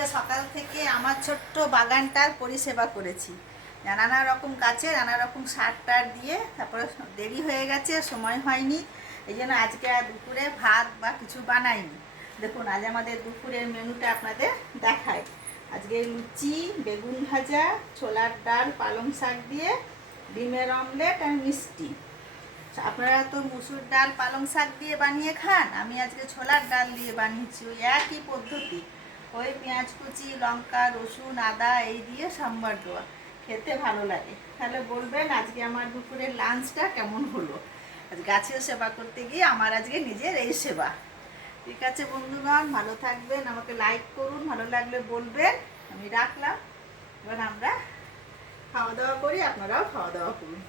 আজকে সকাল থেকে আমার ছোট্ট বাগানটার পরিষেবা করেছি। নানা রকম গাছে নানা রকম সার টার দিয়ে, তারপরে দেরি হয়ে গেছে, সময় হয়নি, এই জন্য আজকে আর দুপুরে ভাত বা কিছু বানাইনি। দেখুন আজ আমাদের দুপুরের মেনুটা আপনাদের দেখাই। আজকে লুচি, বেগুন ভাজা, ছোলার ডাল, পালং শাক দিয়ে ডিমের অমলেট আর মিষ্টি। আপনারা তো মুসুর ডাল পালং শাক দিয়ে বানিয়ে খান, আমি আজকে ছোলার ডাল দিয়ে বানিয়েছি। ওই একই পদ্ধতি, ওই পেঁয়াজ কুচি, লঙ্কা, রসুন, আদা এই দিয়ে সাম্বার দেওয়া, খেতে ভালো লাগে। তাহলে বলবেন আজকে আমার দুপুরের লাঞ্চটা কেমন হলো। আজ গাছের সেবা করতে গিয়ে আমার আজকে নিজের এই সেবা। ঠিক আছে বন্ধুগণ, ভালো থাকবেন, আমাকে লাইক করুন, ভালো লাগলে বলবেন। আমি রাখলাম, এবার আমরা খাওয়া দাওয়া করি, আপনারাও খাওয়া দাওয়া করুন।